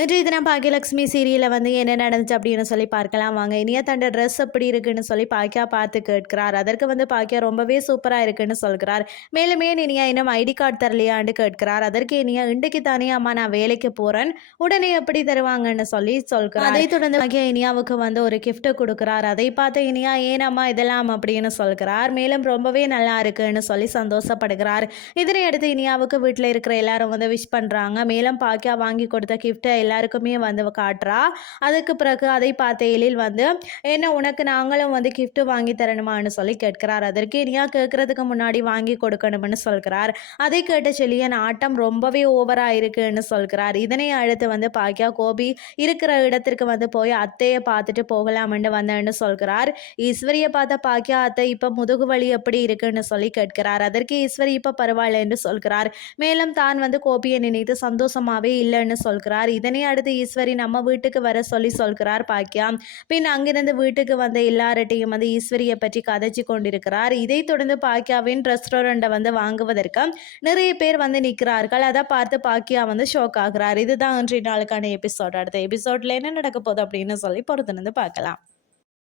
இன்றைய தினம் பாக்கியலட்சுமி சீரியலில் வந்து என்ன நடந்துச்சு அப்படின்னு சொல்லி பார்க்கலாம். வாங்க இனியா தண்ட ட்ரெஸ் எப்படி இருக்குன்னு சொல்லி பாக்கியா பார்த்து கேட்கிறார். அதற்கு வந்து பாக்கியா ரொம்பவே சூப்பராக இருக்குன்னு சொல்கிறார். மேலுமே இனியா இன்னும் ஐடி கார்டு தரலையான்னு கேட்கிறார். அதற்கு இனியா இன்றைக்கு தானே அம்மா நான் வேலைக்கு போகிறேன் உடனே எப்படி தருவாங்கன்னு சொல்லி சொல்கிறார். அதை தொடர்ந்து பாக்கியா இனியாவுக்கு வந்து ஒரு gift கொடுக்குறார். அதை பார்த்து இனியா ஏனம்மா இதெல்லாம்? அப்படின்னு சொல்கிறார். மேலும் ரொம்பவே நல்லா இருக்குன்னு சொல்லி சந்தோஷப்படுகிறார். இதனை அடுத்து இனியாவுக்கு வீட்டில் இருக்கிற எல்லாரும் வந்து விஷ் பண்ணுறாங்க மேலும் பாக்கியா வாங்கி கொடுத்த கிஃப்ட்டை எல்லாருக்குமே வந்து காட்டுறா. அதுக்கு பிறகு அதை பார்த்த எழில் வந்து என்ன உனக்கு நாங்களும் வந்து கிஃப்ட்டு வாங்கி தரணுமான்னு சொல்லி கேட்கிறார். அதற்கு இனியா கேட்கறதுக்கு முன்னாடி வாங்கி கொடுக்கணும்னு சொல்கிறார். அதை கேட்ட செலியன் ஆட்டம் ரொம்பவே ஓவராக இருக்குன்னு சொல்கிறார். இதனை அடுத்து வந்து பாக்கியா கோபி இருக்கிற இடத்திற்கு வந்து போய் அத்தையை பார்த்துட்டு போகலாம்னு வந்தேன்னு சொல்கிறார். ஈஸ்வரியை பார்த்த பாக்கியா அத்தை இப்போ முதுகு வலி எப்படி இருக்குன்னு சொல்லி கேட்கிறார். அதற்கு ஈஸ்வரி இப்போ பரவாயில்ல என்று சொல்கிறார். மேலும் தான் வந்து கோபியை நினைத்து சந்தோஷமாவே இல்லைன்னு சொல்கிறார். இதனை அடுத்து ஈஸ்வரி நம்ம வீட்டுக்கு வர சொல்லி சொல்கிறார் பாக்கியா. பின் அங்கிருந்து வீட்டுக்கு வந்த எல்லார்ட்டையும் வந்து ஈஸ்வரியை பற்றி கதைச்சு கொண்டிருக்கிறார். இதைத் தொடர்ந்து பாக்கியாவின் ரெஸ்டாரண்ட்டை வந்து வாங்குவதற்கு நிறைய பேர் வந்து நிற்கிறார்கள். அதை பார்த்து பாக்கியா வந்து ஷோக் ஆகுறார். இதுதான் இன்றைய நாளுக்கான எபிசோட் அடுத்த எபிசோட்ல என்ன நடக்க போகுது அப்படின்னு சொல்லி பொறுத்திருந்து பார்க்கலாம்.